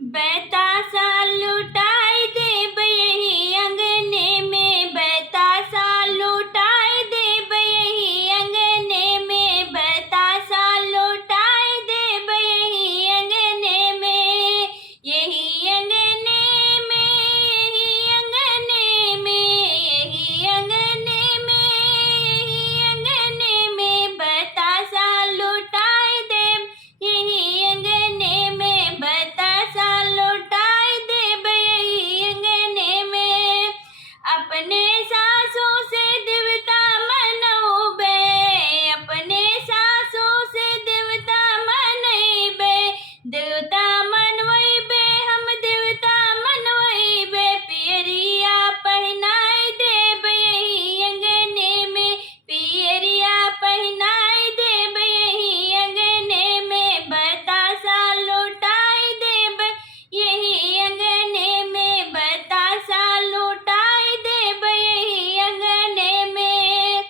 बतासा लुटाई देब यही अंगने में, बतासा लुटाई देब यही अंगने में, बतासा लुटाई देब यही अंगने में, यही अंगने में, यही अंगने में, यही अंगने में, यही अंगने में, बतासा लुटाई देब यही अंगने में, बतासा लुटाई देब यही अंगने में। अपने सासों से देवता मनऊबे, अपने सासों से देवता मनईबे, देवता मनवईबे हम देवता मनवईबे, पियरिया पहनाई देब यही अंगने में, पियरिया पहनाई देब यही अंगने में, बतासा लुटाई देब यही अंगने में, बतासा लुटाई देब यही अंगने में।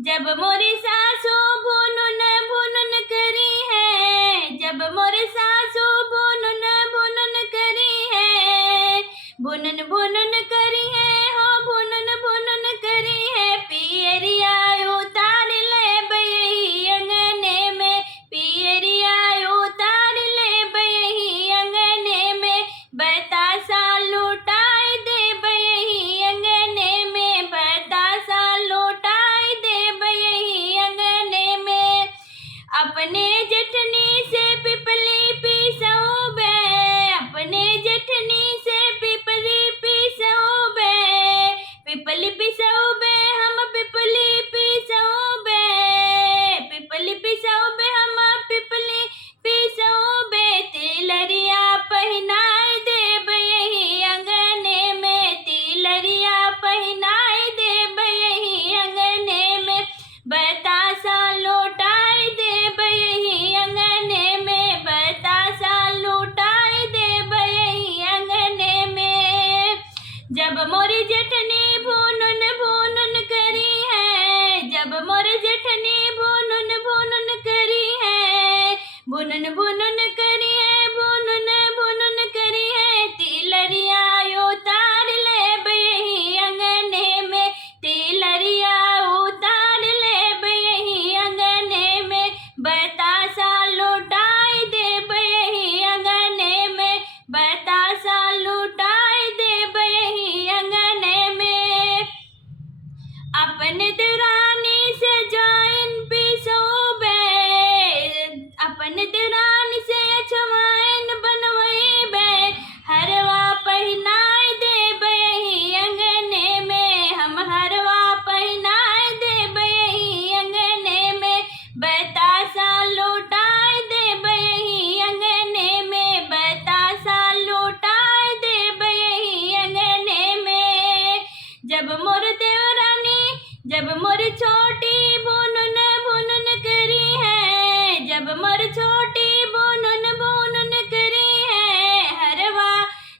जब मोरी सासू भुनुन भुनुन करी है, जब मोरी सासू भुनुन भुनुन करी है, भुनुन भुनुन करी है, हो भुनुन भुनुन करी है, पियरिया उतार लेब यही अंगने में, पियरिया उतार लेब यही अंगने में, बतासा लुटाई देब यही अंगने में, बतासा लुटाई देब यही अंगने में। अपने जेठनी से पिपली पीसऊबे, अपने जेठनी से पिपली पीसऊबे, पिपली पीसऊबे हम पिपली पीसऊबे, पिपली पीसऊबे हम पिपली पीसऊबे, तिलरिया पहनाई देब यही अंगने में, तिलरिया पहनाई देब यही अंगने में, बतासा लुटाई देब यही अंगने में, बतासा लुटाई देब यही अंगने में। जब मोरी जेठनी भुनुन भुनुन करी है, जब मोरी जेठनी भुनुन भुनुन करी है, भुनुन भुनुन करी है, भुनुन भुनुन करी है, तिलरिया उतार लेब यही अंगने में, तिलरिया उतार लेब यही अंगने में, बतासा लुटाई देब यही अंगने में, बतासा लुटाई देब यही अंगने में। अपने देवरानी से जॉइन पीसऊबे, अपने देवरानी से अजवाइन बनवईबे, हरवा पहनाई देब यही अंगने में, हम हरवा पहनाई देब यही अंगने में, बतासा लुटाई देब यही अंगने में, बतासा लुटाई देब यही अंगने में। जब मोर देवरानी, जब मोर छोटी भुनुन भुनुन करी है, जब मोर छोटी भुनुन भुनुन करी है, हरवा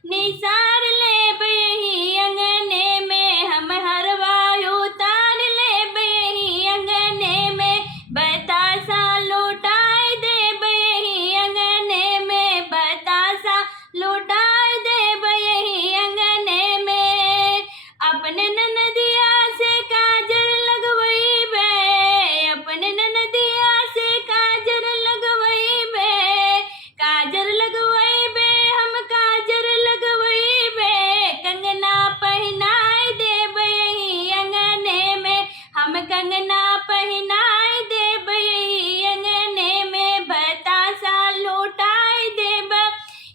निसार लेब यही अंगने में, हम हरवा उतार लेब यही अंगने में, बतासा लुटाई देब यही अंगने में, बतासा लुटाई देब यही अंगने में। अपने ननदिया से काजर लगवईबे, अपने ननदिया से काजर लगवईबे, काजर लगवईबे हम काजर लगवईबे, कंगना पहनाई देब यही अंगने में, हम कंगना पहनाई देब यही अंगने में, बतासा लुटाई देब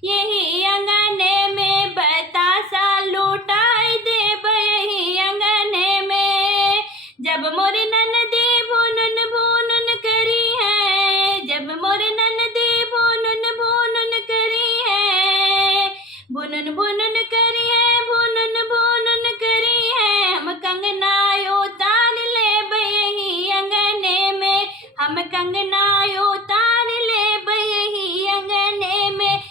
यही अंगने में, बतासा लुटाई देब यही अंगने में। जब मोर ननदी भुनुन भुनुन करी है, जब मोर ननदी भुनुन भुनुन करी है, भुनुन भुनुन करी है, भुनुन भुनुन करी है, हम कंगना उतार लेब यही अंगने में, हम कंगना उतार लेब यही अंगने में,